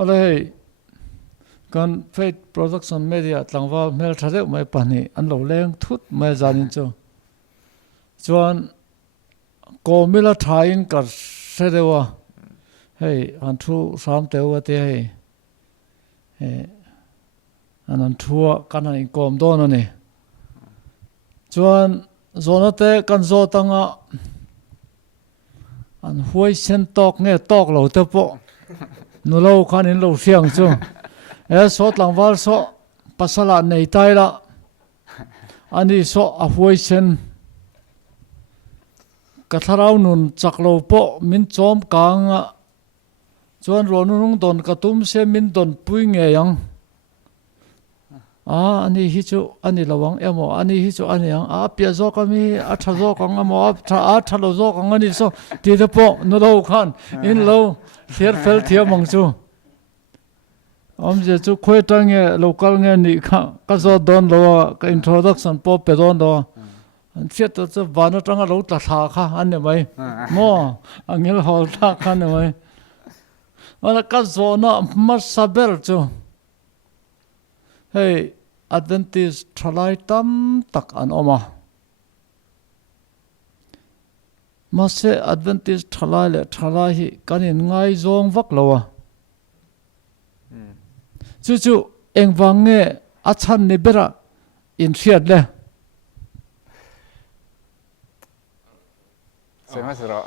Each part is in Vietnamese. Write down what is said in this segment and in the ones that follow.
Oleh kan faith production media tlangwal mel thadeu mai pani an lo leng thut mai zanin chu chuan komila thain kar sedewa hei an thu sam tewa te hei an thua kan in kom don ani chuan zonate kan zo tanga an huai sen tok nge tok lo te po nu lo khan in lo siang chu so tlangwal so pasala nei tai la ani so a huai sen ka tharau nun chaklo po min chom kanga chuan ronung don ka tum se min don pui nge yang ani hi chu ani lawang emo ani hi chu ani yang pia zo ka mi a tha zo ka ngamo a tha lo zo ka ngani so ti de po nu lo khan in lo thier fel thia mong chu je chu khoi tang nge local nge ni kha ka zo don lo ka introduction po pe don do an thiet to chu vana tanga lo tla tha kha an ne mai mo angel hol tha kha ne mai ana ka zo na mas saber chu hey Adventist thalai tam tak an oma mase Adventist thalai le thalai hi kanin ngai zong vak lawa chu engwange achan ni bera in thiat le sema sero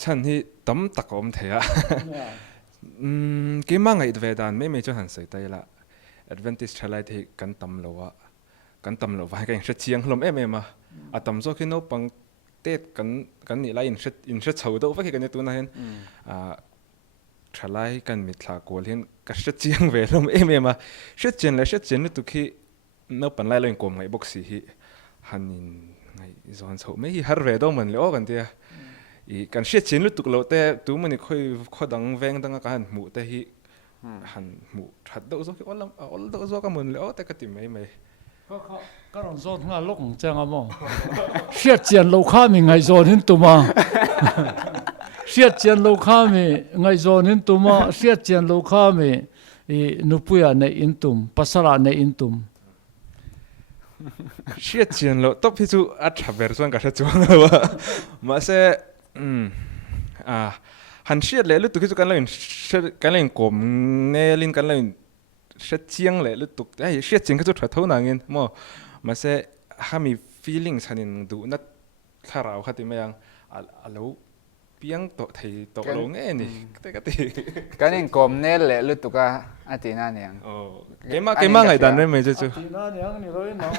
chan hi tam tak om thea ke ma ngai ve dan me chu han sei tai la Adventist thalai thi kan tam lowa kan chiang hlom em atam zo khino pang tet kan ni la in chho do va kan tu na hen thalai kan mi thla kol hin ka chiang ve hlom em chen tu khi no pan lai loin kom ngai boxi hi hanin ngai zon chho me hi har ve do man le o kan tia i kan chen lu tuk lo te tu mani khoi khodang veng dang ka han mu te hi han mu that do zo ki ol do zo ka mun le o te ka ti mai ka ron zon nga lok chang amo siat chen lo kha mi ngai zon hin tuma siat chen lo kha mi ngai zon hin tuma siat chen lo kha mi i nupuya ne intum pasara ne intum siat chen lo top hi chu a thaber chuan ka chuang wa ma se han siat le lu tu ki chu kan lein kom ne lin kan lein siat chiang le lu tuk ai siat chiang ka chu tha thona ngin mo ma se ha mi feelings hanin du na tharau khati mayang alo piang to thei to lo nge ni te ka ti kan in kom ne le lu tu ka atina niang ke ma ngai dan me chu atina niang ni roi nang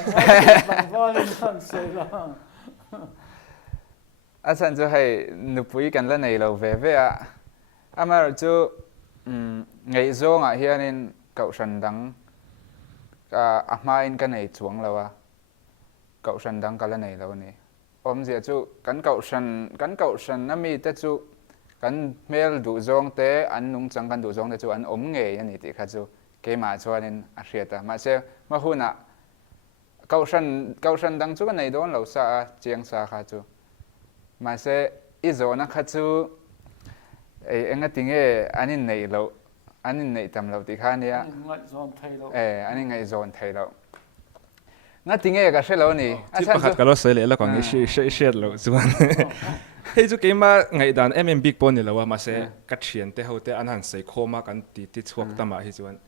wa in san se la asan chu hai nupui kan la nei lo ve amar chu ngai zong a hianin kau san dang amain kan nei chuang lawa kau san dang kala nei lo ni om zia chu kan kau san na mi te chu kan mel du zong te an nung chang kan du zong te chu an om nge ani ti kha chu ke ma chuanin a hriata ma se ma huna kau san dang chu kan nei don lo sa chiang sa kha chu mà sẽ ít rồi nó khát chú anh ấy tiếng anh này tầm lâu thì khá nè anh ngay zone thay lâu nó tiếng cái sẽ lâu nè chỉ bắt cái lo xây lại là còn cái share lâu chuan hay chú cái mà ngày đàn em big pon lâu mà sẽ cắt tiền thế hậu thế anh hắn xây kho mà cái tí chuộc tâm mà hay chuan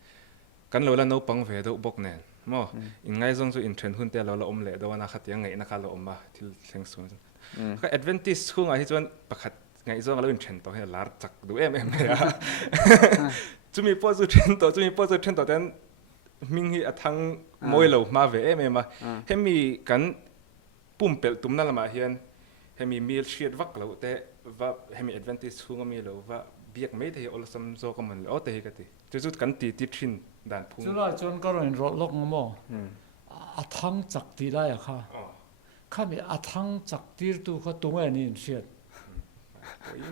cái lâu là nấu bằng về đâu bốc nè mà ngay giống chú in trend hun thế lâu là lệ đâu anh khát tiếng ngày nó khá lâu mà thì thành xuống cái Adventist khu ngay chuan pakhat ngai zo ngalo in chen to he lar chak du em ya chumi po zu chen to ten ming hi athang moi lo ma ve em ma hemi kan pumpel tumna lama hian hemi meal sheet vak lo te va hemi Adventist khu mi lo va biak me the ol sam zo ka man lo te hi ka ti chu kan ti thin dan phung chu la chon ka ron ro lok mo athang chak ti la ya kha khami athang chak tir tu kha tunga ni in siat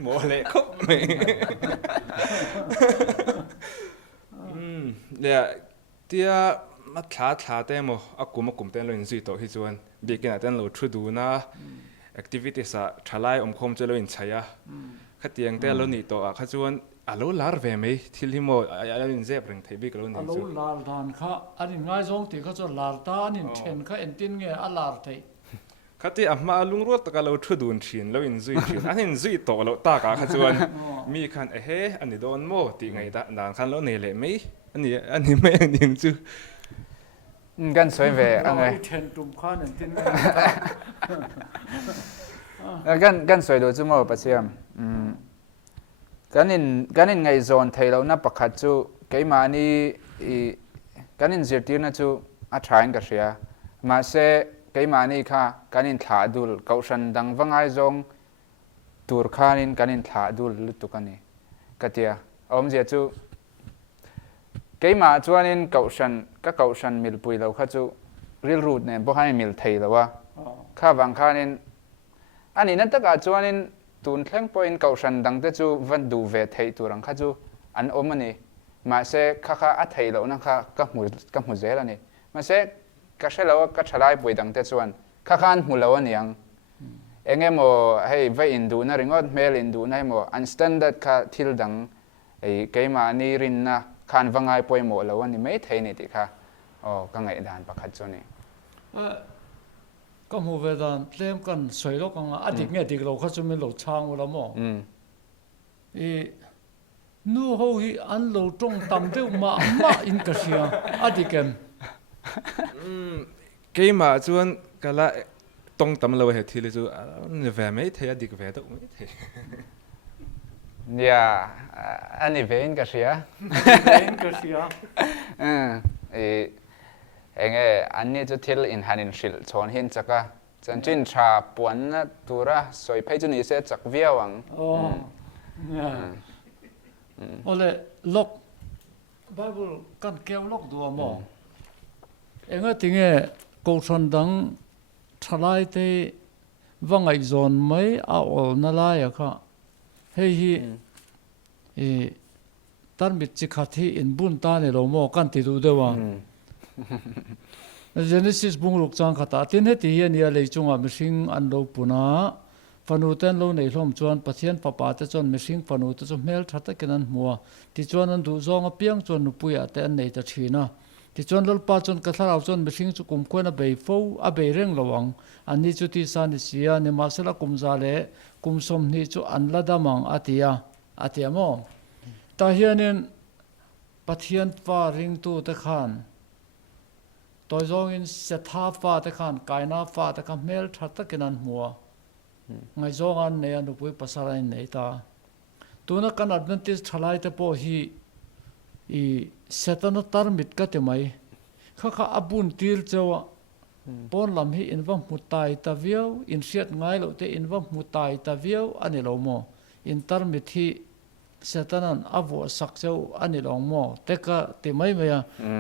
mo le khop me le tia ma thla te mo akum ten lo in zui to hi chuan bikin aten lo thu du na activity sa thalai khom chelo in chaya khatiang te lo ni to a kha chuan alo lar ve mai thil hi mo in zep reng thei bik lo ni alo chu lar dan kha ani ngai zong ti kha cho lar ta anin then kha entin nge a lar thei khati amma lung ro taka lo thu dun thin lo in zui thin anin zui to lo ta ka kha chuan mi khan he ani don mo ti ngai da dan khan lo nei le mai ani mai ning chu gan soi về anh ơi then tum khan entin gan soi đồ chứ mà bác sĩ gan in ngày zone thấy lâu na bạc hạt chú cái mà ni gan in diệt tiêu na chú à trying cái gì mà sẽ cái mà ni kha gan in thả dul câu sanh đằng vang ai zong tour khan in gan in thả dul lút tu cái này cái tia ông diệt chú cái mà chú anh các câu sanh mil bùi lâu kha chú real root này bao hai mil thấy lâu à kha vang khan in anh nên tất cả chú anh tuần thang point câu sanh đằng te chú vẫn đủ về thấy tu rằng kha chú anh ôm anh mà sẽ kha at thấy lâu na kha các mù dễ là nè mà sẽ các sẽ lâu các trái bùi đằng te chú anh kha anh mù lâu anh yang Engnge mo hey vai indu na ringot mail indu na mo unstandard kha thil dang ei keima ni rin na khan vangai poi mo lo ani mai thei ni ti kha ka ngai dan pakhat chu ni có một về đàn tem cần sấy lo con à đi nghe đi lâu khác chúng mình lâu chang rồi mà nu hậu hi ăn lâu trong tầm tiêu mà in cái gì à đi cái mà chuan cái là trong tầm lâu hết thì chú về mấy thế đi về đâu mấy thế yeah anh về in cái gì à in cái gì à Engnge anh ni chu thil in hanin sil chon hin chaka chan chin tha puan na tura soi phei chu ni se chak viawang ole lok Bible kan kêu lok du mo Engnge tinge câu son dang thalai te wangai zon mai a ol na lai kha hei hi tan mit chi khathi in bun ta ne lo mo kan ti du dewa Genesis bung luk chang khata tin he ti hian ya leichunga mihring an lo puna fanu ten lo nei hlom chuan pathian papa te chon mihring fanu te chu mel thata kenan hmua ti chuan an du zong a piang chuan nu puya te an nei ta thina ti chuan lol pa chuan ka tharau chuan mihring chu kum khona bei fo a bei reng lawang an ni chu ti san ni sia ni ma sela kum za le kum som ni chu an la damang atia mo ta hianin pathian fa ring tu te khan tôi zong in se tha fa te khan kaina fa te khan mel thata kenan hmua ngai zong an nei anu pui pasara nei ta tuna kan Adventist thalai te po hi I setana tarmit ka te mai kha abun til chawa pon lam hi in vam mutai ta viau in siat ngai lo te in vam mutai ta viau ani lo mo in tarmit hi setanan avo sak chau ani lo mo te ka te mai maya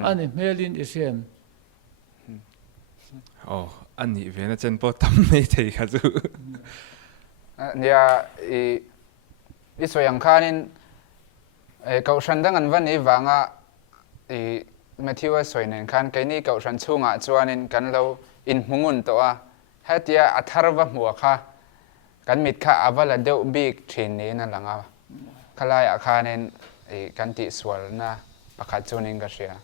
ani melin isem ani ve na chen po tam nei thei kha chu nia I soyang khanin cậu sanh đang ăn văn ấy vàng à Matthew soi nên khan cái này cậu sanh chung à cho nên kan lâu in mungun to à hết tia atharva mua kha kan mit kha avala deu big thin ni na langa khalai a kha nên kan ti swal na pakhat chu ning ka sia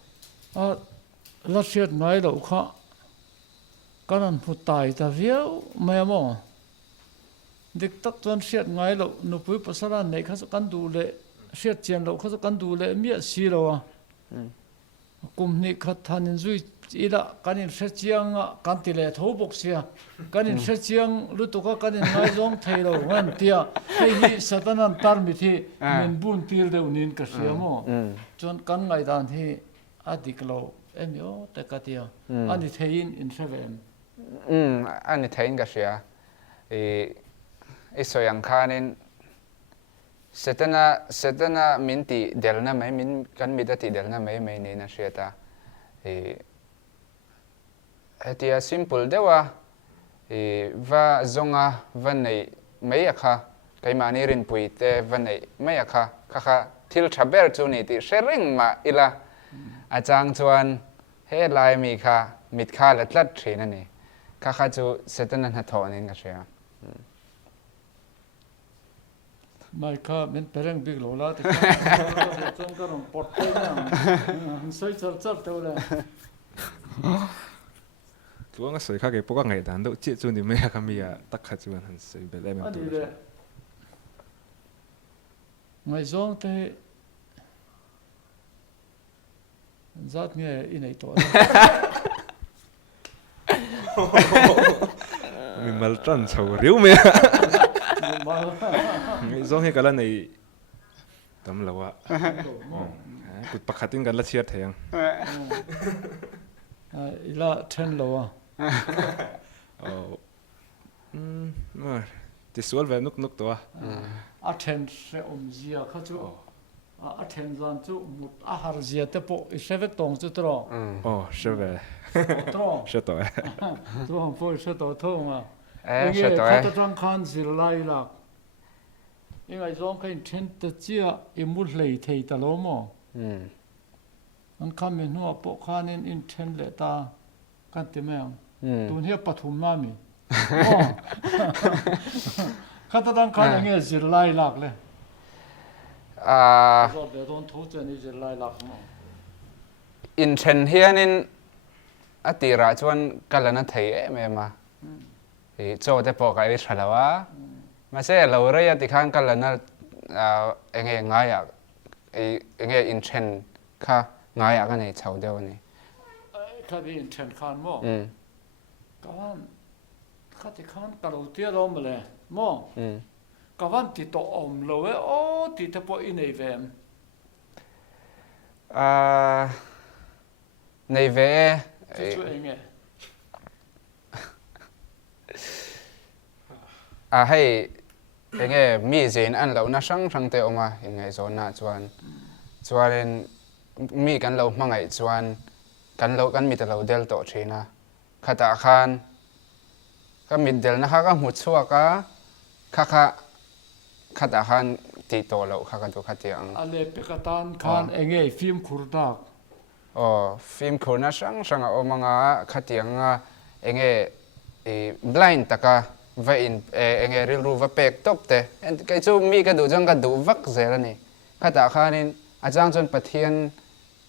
la siat ngai lo kha kan an hutai ta viau mai mo dik tak chuan siat ngai lo nu pui pasara nei kha kan du le siat chen lo kha kan du le mi si lo a kum ni kha thanin zui ila kanin se chiang kan ti le tho bok sia kanin se chiang lu tu ka kanin ngai zong thei lo ngan tia hei hi satanan tar mi thi min bun til de unin ka sia mo chon kan ngai dan hi adik lo emyo te ka tia ani thein in seven ani thein ka sia soyang khanin setana minti delna mai min kan midati delna mai nei na sheta atia simple dewa va zonga vanei mai akha kaimani rin pui te vanei mai akha kha thil thaber chu ni ti sharing ma ila achang chuan he lai mi kha mit kha la tlat thina ni kha chu setana na thonin ka shea mai kha men pereng big lo la te chong ka rom pot te na soi chal chal te la chúa cái sợi khác cái bốc ngày đàn đâu chết chuan thì mấy cái mi à tắc khát chuan hắn sợi bể em ani le ngai zong te zat nge inei to mình mal trăn sầu riu mẹ cái giống như cái này tấm lâu á cụt bạc khát tin cái là chiết thèng ila ten lo thì suốt về nút to a ten se zia kha chu a ten zan chu mut a har zia te po i se vek tong chu tro sẽ về tro sẽ to tro hom po se to thong a sẽ ta tới ta tang khan zir lai la ingai zong kain ten te chia i mu hlei thei ta lo mo an kham min hu po khanin in ten le ta kan te me tun he pathum na mi khata dang khan nge zir lai lak le zo be don thu chen ni zir lai lak mo in chen hianin atira chuan kalana thei em a e cho te po kai thalawa ma se lo re ya ti khang kalana enge ngaya enge in chen kha ngaya ka nei chau deu ni kha bi in ten khan mo kawan khati khan karo tia lo mle mo kawan ti to om lo e o ti te po in evem nei ve chu enge hay enge mi zen an lo na sang te oma ngai zo na chuan mi kan lo mangai chuan kan mi te lo del to thina khata khan ka mi del na kha mu chua ka khata khan ti to lo kha ka du khatiang ale pekatan khan enge film khurdak film khurna sang a omanga khatianga enge blind taka vai in enge ril ru va pek top te en kai chu mi ka du jang ka du vak zera ni khata khanin ajang chon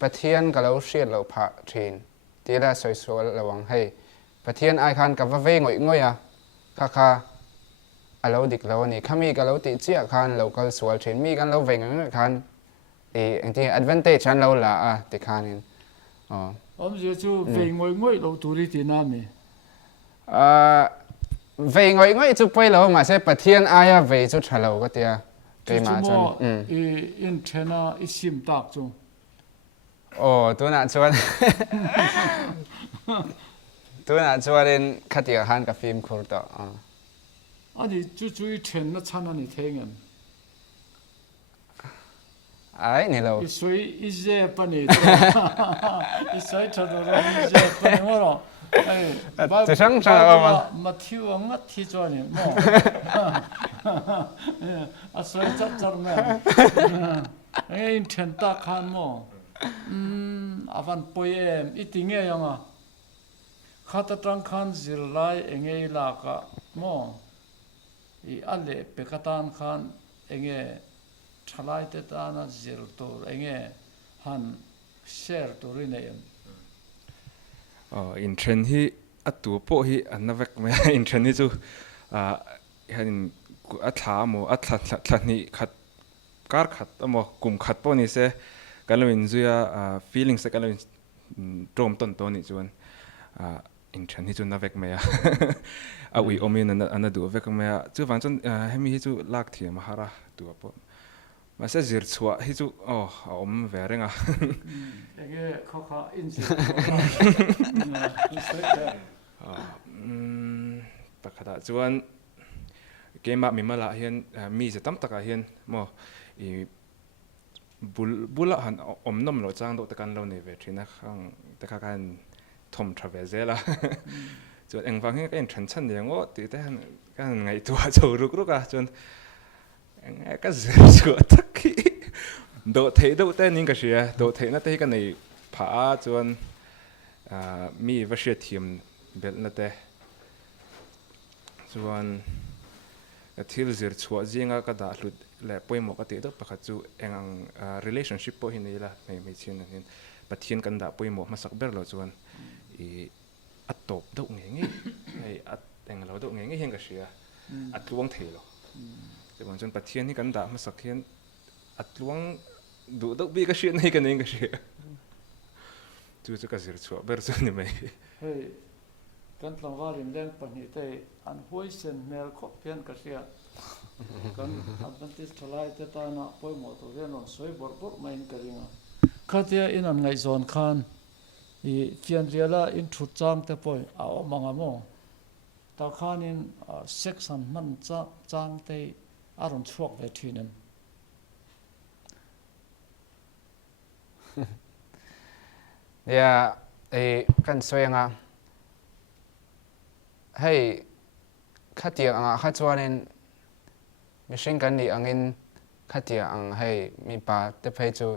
pathian ka lo shriat lo pha thin ti la soi so lawang hei pathian ai khan ka va ve ngoi a kha alo dik lo ni khami ka lo ti chia khan local swal thin mi kan lo ve ngoi khan engti advantage an lo la a ti khanin om je chu ve ngoi lo turi ti na mi về ngồi chu poi lo mà sẽ pathian aya về chu thalo ka tia ke ma chon in chena isim tak chu tu na chuan khatia han ka film khur to ani chu i chen na chana ni thengem ai ni lo isoi ize pani isoi thado ro ize pani mo te sang ma Matthew ngat thi cho ni mo a soi chat char me in chen ta khan mo avan poem itinge yanga khata tang khan zir lai enge la ka mo I ale pekatan khan enge thalai te ta na zir tur enge han share turinayam in trend hi atu po hi anavek me in trend hi chu hanin atha mo atha thani khat kar khat amo kum khat po ni se kalawin zuya feelings se kalawin trom ton to ni chuan in trend hi chu navek me a wi omin ana du vek me chu wang chon hemi hi chu lak thi ma hara tu po ma se zir chua hi chu om ve renga enge kha in pakada chuan kema mi mala hian mi se tam taka hian mo I bula han omnom lo chang do takan lo ne ve thina khang taka kan thom travel zela chuan engwang he kan than chan yango ti te han kan ngai tu cho ruk ruka chuan ka zir chu takhi do thei do te ning ka sia do thei na te ka nei pha chuan mi va sia thiam bel na te chuan thil zir chua zinga ka da hlut le poimo ka ti do pakhat chu engang relationship po hin ila me chin hin pathian kan da poimo masak ber lo chuan I atop do nge ei at englo do nge hen ka sia atluang thelo chuan chun pathian ni kan da masak hian atluang du do bi ka sia nei ka nei ka sia chu ka zir chua ber chu ni mai hei kan tlangvalin leng pahnih te an huai sen mel khop pian ka sia kan Adventist thalai te ta na poimo to ven on soi bor mai in ka ringa khatia in an ngai zon khan I fian riala in thut chang te poi a manga mo ta khan in section man chang te aron chuak ve thinen ya kan soyanga hei khatia anga khachuanin mishing kan ni angin khatia ang hei mi pa te phei chu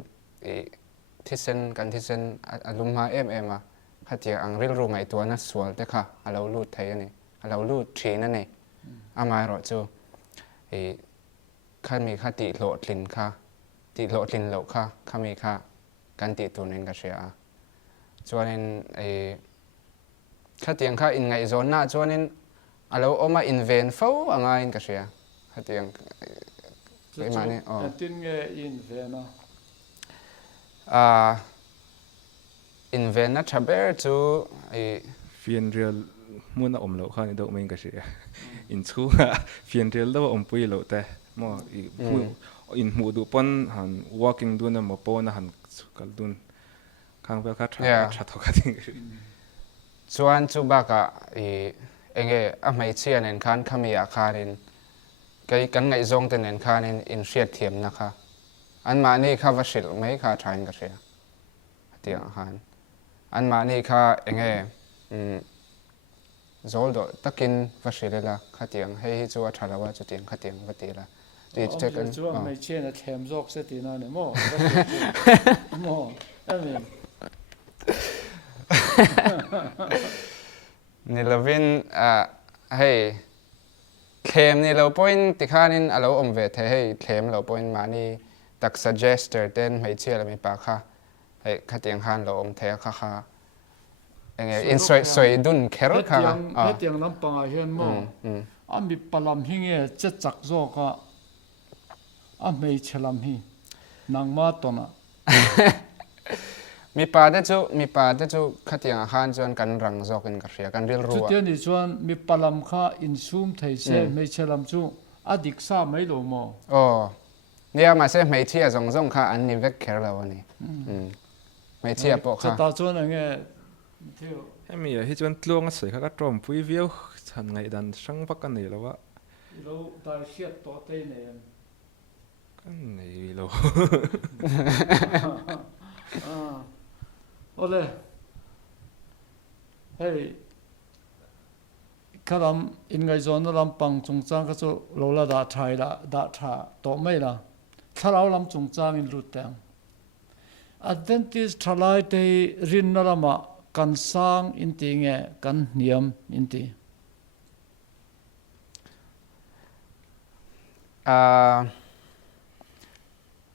thisen kan thisen alumha a khatia ang ril ru ngai to na swal te kha alo lu thei ani alo lu thi na ni amai ro chu khan mi khati lo tlin kha ti lo tlin lo kha khami kha kan ti tu nen ka sia chuanin khatiang kha in ngai zon na chuanin alo oma in ven fo anga in ka sia khatiang cái mà này tin nghe in về nó in ven na chaber chu fian real mun na omlo khan do main ka sia in chu fian real do om pui lo te mo in mu du pon han walking du na mo pon han kal dun khang vel kha tha thoka ding chuan chu ba ka enge a mai chian en khan khamia kharin cái kan ngai zong ten en khan in riat thiam na kha an ma ni kha vasil mai kha thain ka sia tia han an ma ni kha enge zol do takin vasilela kha tiang hei chu a thalawa chu tiang kha tiang vatila ti check an chu mai chen a them zok se ti na ne mo mo amen ni lovin hei claim ni lo point ti khanin alo om ve the hei claim lo point mani tak suggester ten mai chia la mi pa kha hei khatiang han lo om the kha enge in soi dun kher kha hetiang lam panga hian mo ami palam hinge che chak zo ka a mei chelam hi nangma tona mi pa de chu khatiang han chuan kan rang zokin ka ria kan ril ruwa chu tian ni chuan mi palam kha in sum thei se mei chelam chu adik sa mai lo mo nia ma se mei thia zong kha an ni vek kher lo ani mei thia po kha ta chuan ange thio hemi hi chuan tlong a sei kha ka trom pui viau chan ngai dan sang pa kan nei lo wa lo ta hiat to te ne kan nei lo ole hei kalam in ngai zon lam pang chung chang ka chu lo la da thai la da tha to mai la thalau lam chung chang in lut tang Adventist thalai te rin na lama kan sang in ti nge kan niam in ti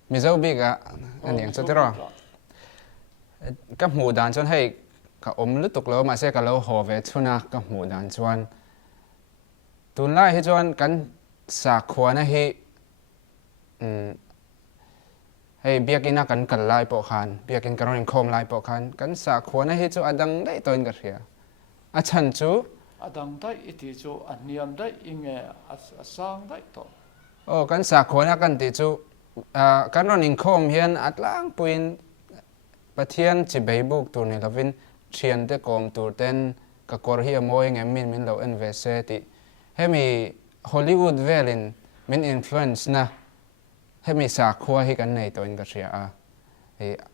mi zo bi ga an yang chu te ro ka hmu dan chuan hei ka om lu tuk lo ma se ka lo ho ve chuna ka hmu dan chuan tun lai hi chuan kan sa khwa na hi hei biakina kan kal lai po khan biakin karon khom lai po khan kan sa khwa na hi chu adang dai toin ka ria a chan chu adang dai iti chu an niam dai inge asang dai to kan sa khwa na kan ti chu kan ron khom hian atlang puin pathian chi beibuk tur ni lovin thian te kom tur ten ka kor hi amoi nge min lo en ve se ti hemi Hollywood velin min influence na hemi sa khwa hi kan nei to in ka ria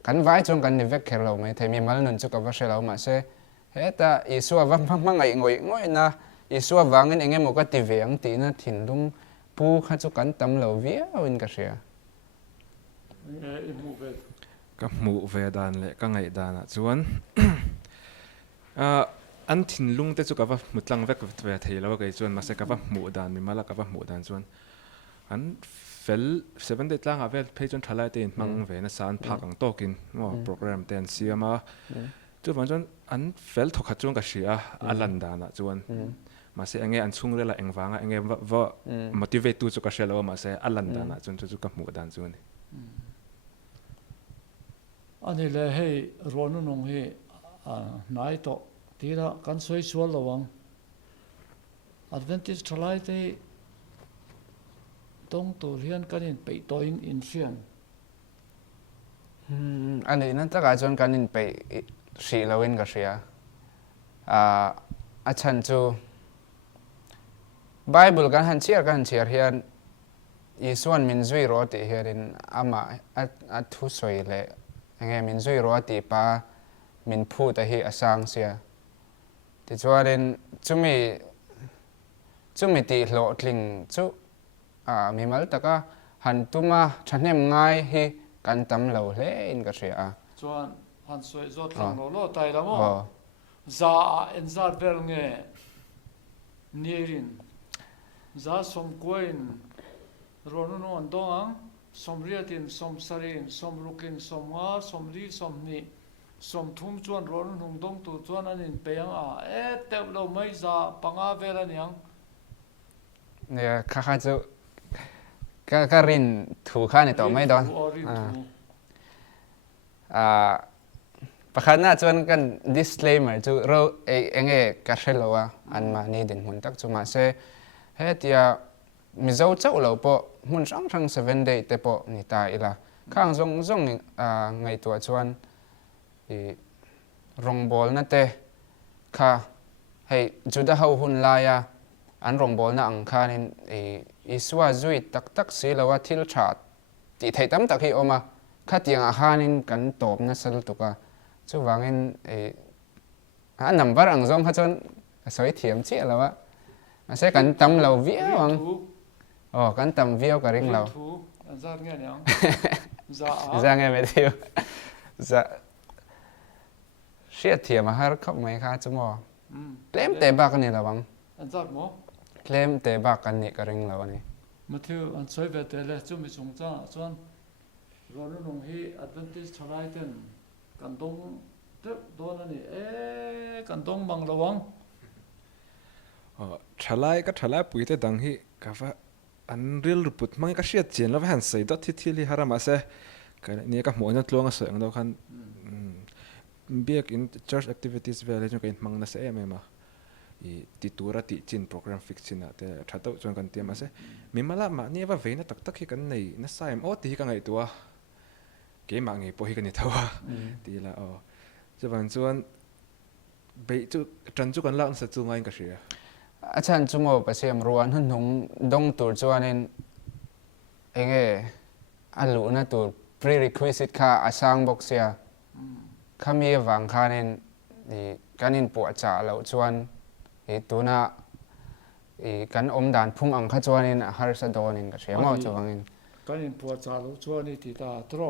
kan vai chung kan ni vek kher lo mai thei mi mal nun chu ka va se lo ma se heta isua va mang ngai ngoi na isua wangin enge mo ka ti veang ti na thin lung pu kha chu kan tam lo via in ka ria ka hmu ve dan le ka ngai dan a chuan an thin lung te chu ka va mutlang vek ve thei lo kai chuan ma se ka va mu dan mi mala ka va mu dan chuan an fel 7 day tlang avel phe chuan thalai te in mang ve na san phak ang tokin program ten siama chu van chuan an fel thokha chung ka hria alan dana chuan ma se enge an chung rela engwanga enge va motivate tu chu ka shelo ma se alan dana chuan chu ka mu dan chuan ani le hei ronu nong hi nai to tira kan soi sual lawang Adventist thalai te tong tu hian kanin pe toin in hian anh nan taka chuan kanin pe hri loin ka hria a chan chu Bible kan han chiar hian Isuan min zui ro ti hian ama a thu soi le nge min zui ro ti pa min phu ta hi asang sia ti chuanin chumi ti hlo tling chu mi mal taka han tuma thahnem ngai hi kan tam lo hle in ka hria chuan han soi zot lang lo tai lamo za en zat vel nge nirin za som koin ronu no andong som riatin som sarin som rukin som nga som ri som ni som thum chuan ronu nung dong tu chuan anin peang tep lo mai za panga vela niang ne kha chu ka rin thu kha ni to mai don pakhat na chuan kan disclaimer chu ro enge ka hrelowa an ma ni din hun tak chu ma se hetia mi zo chau lo po mun sang 7 day te po ni ta ila khang zong ngai tua chuan i rong bol na te kha hei juda ho hun la ya an rong bol na ang kha nin i swa zui tak si lawa thil that ti thei tam tak hi oma kha tiang a khanin kan top na sal tuka chu wangin a number ang zong kha chon soi thiam chi lawa a se kan tam lo viau ang kan tam viau ka ring lo za nghe niang za nghe me thiu za sia thiam a har khop mai kha chu mo klem te ba kan ni lawang an zat mo klem te ba kan ni ka ring lo ni Matthew an soi ve te le chu mi chung cha chuan ronu nong hi Adventist thalai ten kan dong te don ani kan dong mang lawang thalai pui te dang hi ka va an ril ruput mang ka hriat chen lo han sei dot thi li harama se ka ni ka mo na tlonga so ang do khan biak in church activities vele jo kain mang na se ema I titura ti chin program fiction te thatau chon kan tiam ase mimala ma ni wa veina tak hi kan nei na saim o ti ka ngai tua ke ma ngi po hi kan ni thawa ti la chuan chuan be chu tran chu kan lang sa chu ngai ka hria achan chumo pasiam ruan hun nung dong tur chuanin enge alu na tur prerequisite kha asang box ya khami wang khanin ni kanin pu cha lo chuan tuna kan dan phung ang kha chuanin har sa donin ka hria mo chuwangin kanin pu cha lo chuani ti ta tro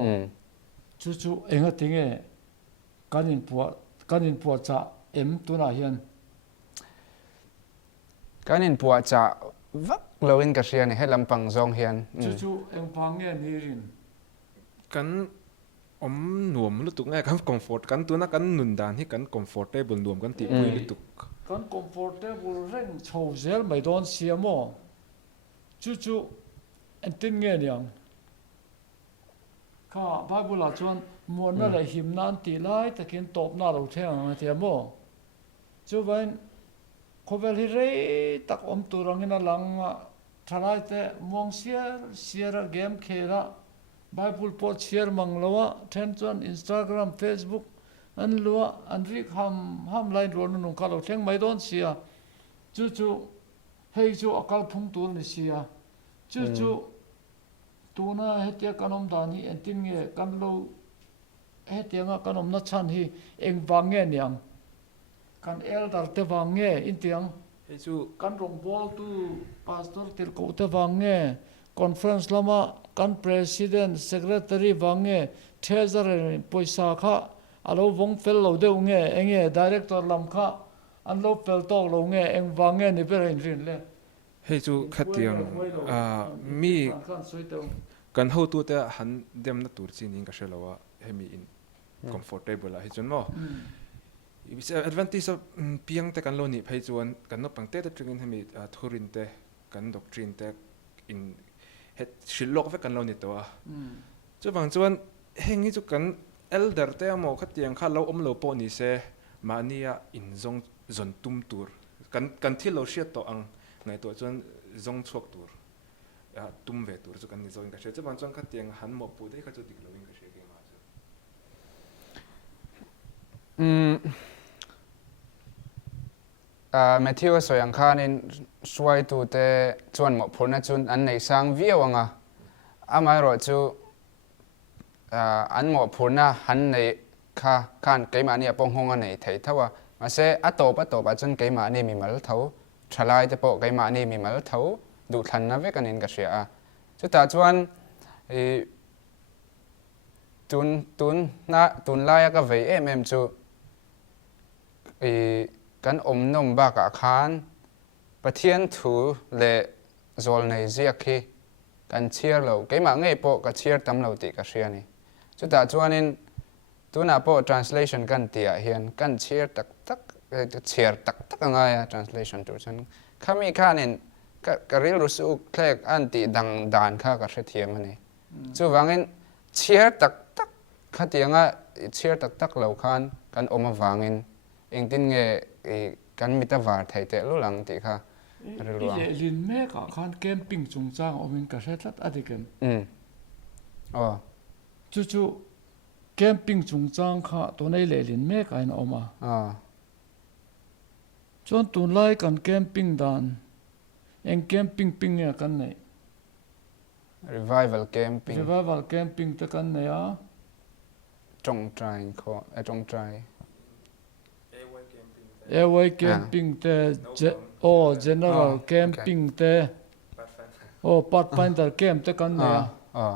chu enga tinge kanin pu cha em tuna hian kanin pu cha vak loin ka hria ni helam pang zong hian chu eng pang nge nirin kan nuam lu tuk ngai kan comfort kan tuna kan nun dan hi kan comfortable nuam kan ti pui lu tuk kan comfortable reng chho zel mai don siamo chu entin nge niang kha Bible a chuan mon na le him nan ti lai takin top na lo theng tiamo chu vain khovel hi re tak om turang ina lang thalai te mong siar game khela Bible pot share manglawa then chuan Instagram Facebook an lua an rik ham line ron nung kalo theng mai don sia chu hei chu akal phung tur ni sia chu tuna hetia kanom dani entin nge kan lo hetia nga kanom na chan hi eng wange niang kan elder te wange intiang hei chu kan rong bol tu pastor tir ko te wange conference lama kan president secretary wange treasurer poisa kha alo vong fel lo de unge enge director lam kha อันลบเปลตอกลงเงี้ยเอ็งวางเงี้ยนี่เป็นเรื่องเลย ให้จูขัดเตียงมีกันเฮาตัวแต่หันเดมนัตัวจริงก็เชื่อแล้วว่าให้มี comfortable ละให้จนมั้งAdventist เพียงแต่กันโลนี่ให้จวนกันนกปังเตะแต่จริงให้มีทุรินเตกันดอกทรินเตอินเฮ็ดชิลโลกไว้กันโลนี่ตัวจะบางจวนเฮงนี่จุกัน elder แต่หมอขัดเตียงข้าเราโลปนี่เสมานี่อินซงจนตุ้มตัวกันที่เราเชื่อตัวอังในตัวจวนซงชกตัวตุ้มเวตัวจุกันนี่จงก็เชื่อจะบางจวนขัดเตียงหันหมอปูได้ก็จะดิกเราวิ่งก็เชื่อเก่งมากแมทธิวสวยอังคารนี่ช่วยตัวแต่ชวนหมอพูนะจุนอันในสร้างวิวงะอามาโรจูอันหมอพูนะหันในข้านเกี่ยมานี่ปองหงอันในไทยถ้าว่ามาเสอัตโตปะจนเกี่ยมานี่มีมาลเท่าชลายแต่ปอเกี่ยมานี่มีมาลเท่าดูทันนะเวกันนินก็เสียจุดตาจวนตุนไล่ก็เวเอ็มจูกันอมนมบากอาคารประเทียนถูเลโซลในเซียคีกันเชียร์เราเกี่ยมาเงยปอก็เชียร์ตำเราติก็เชียร์นี่จุดตาจวนนินตัวน่ะพอ translation กันเตียเฮียนกันเชียร์ตักเชียร์ตักอะไรอะ translation ตัวฉันข้ามีข้านี่ก็เรียนรู้สึกแค่อันตีดังดานข้าก็เสียเทียมมันนี่จู่ว่างั้นเชียร์ตักข้าเตียงอ่ะเชียร์ตักเหล่าคันกันออกมาว่างั้นเองตินเงกันมิตรวาร์ไทยเตะรู้หลังตีข้าเรื่องว่าลินแม่ก็คันแคมปิ้งจงจ้างอมินก็ใช้ทัดอดีกันอ๋อจู่แคมปิ้งจงจ้างข้าตัวในเลลินแม่ก็อินออกมาจนตัวไล่กันแคมปิ้งดานเองแคมปิ้งเนี่ยกันไหน revival camping แต่กันไหนอ่ะจงใจจงใจAirway camping แต่general camping แต่pathfinder camp แต่กันไหนอ่ะ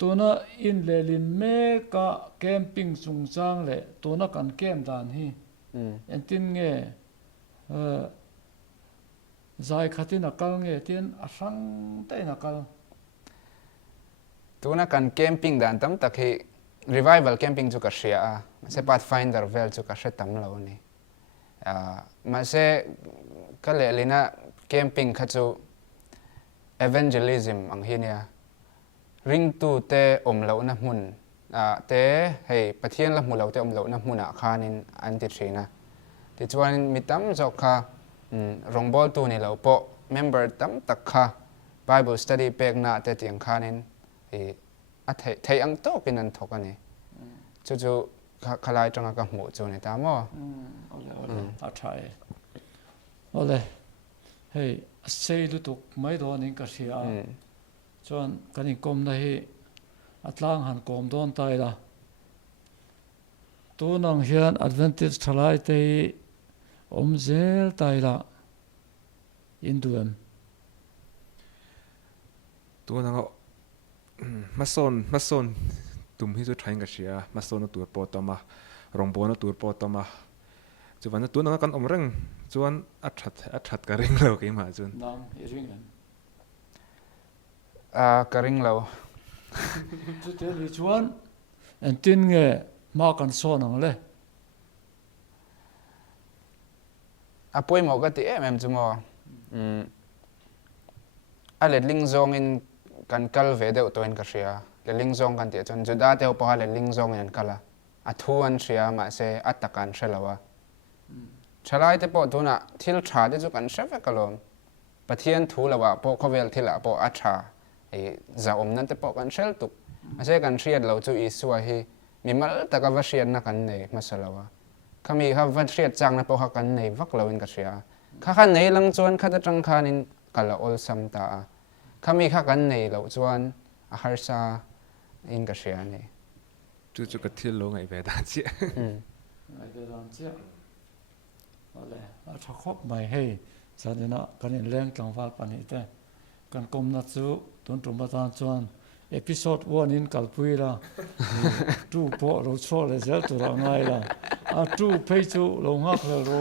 ตัวน่ะอินเลลินเมกะ camping สุงจางเลยตัวน่ะกันแคมดานฮีอันตินเงใจขัดที่นักการเงี้ยที่อัศงแต่นักการตัวนักการแคมปิ้งด่านตั้มตะกี้ revival camping จุกเสียมาเส pathfinder vel จุกเสียตั้มเราเนี่ยมาเสก็เลยลินะ camping ขัดจู evangelism อังฮีเนี่ยริงตู้เตะอมเหลาน้ำมุนเตะให้ประเทศละมุนเหลาเตะอมเหลาน้ำมุนข้านินอันติดเสียนะที่จวนมีตั้มจอกค่ะรองบอลตัวนี้เราพอ member ตั้มตักค่ะ Bible study เป็กหน้าแต่เตียงค่ะนี่ไทยอังโตกินนันทกันนี่จู่ๆขลายจังกับหมูจู่นี่ตามว่าเอาใช่เอาเลยเฮ้ยเซลุตุกไม่โดนนี่ก็เสียจวนกันนี่กลมได้อัตลางหันกลมโดนตายละตัวนังเฮียน Adventist ทลายเตยเซลตายละอินดูเอ็มตัวนั้นก็มาโซนตุ่มที่จะใช้กับเชียมาโซนตัวปอตมารองบอลตัวปอตมาจวนตัวนั้นกันเร่งจวนอัดชัดกระเร่งเราเกี่ยมาจวนน้องอีริงกันกระเร่งเราจุดเดียวจวนอันตินเงมากันโซนนั่งเลยป่วยหมอก็ตีแม่จุมเลลิงซองอินกันกัลเวเดอตัวอินกัเสียเลลิงซองกันตีจนจุดาเดียวพอเลลิงซองอินกัลละทวนเสียมาเสอัตตะกันเชลวะชลายแต่พอตัวน่ะทิลชาที่จุกันเชฟกลมประเทศทูละวะพอเขาเวลทิละพออัชชาจะนั้นแต่พอกันเชลตุกมาเสกันเชียดเราจูอิสวะฮีมีมาแต่ก็ว่าเชียดนักกันในมาสลาวะข้ามีข้าวันเชียดจังนะพอกันในวักเราอินกัเสียข้าขันในลังจวนข้าจะจังขานินกัลละอลซัมตาข้ามีข้ากันในเราจวนอาหารซาอินกัเสียนี่จู่ๆก็ที่ลงไอ้เวดาเจียไอ้เวดาเจียอะไรถ้าครบไม่ให้สันนิษฐานกันเรื่องกลางวันปานนี้แต่กันกลมนัดสู้ต้นตรงประธานจวน episode 1 in kalpui la tu po ro cho le zel tu ra ngai la a tu pei chu lo ngak le ro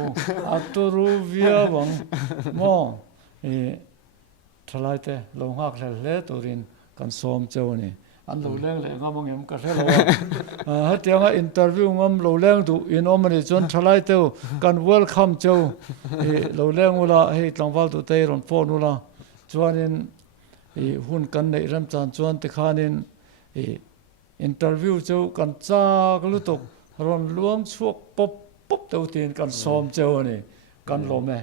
a tu ru via bang mo thalai te lo ngak le turin kan som cheu ni an lo leng le ngamong em ka helo ha tianga interview ngam lo leng du in omani chon thalai te kan welcome cheu lo leng ula hei tlangwal tu te ron phone ula chuanin hun kan nei ram chan chuan te khanin interview cheu kan cha lu tok ron luang chuak pop pop teu tin kan som cheu ni kan lo me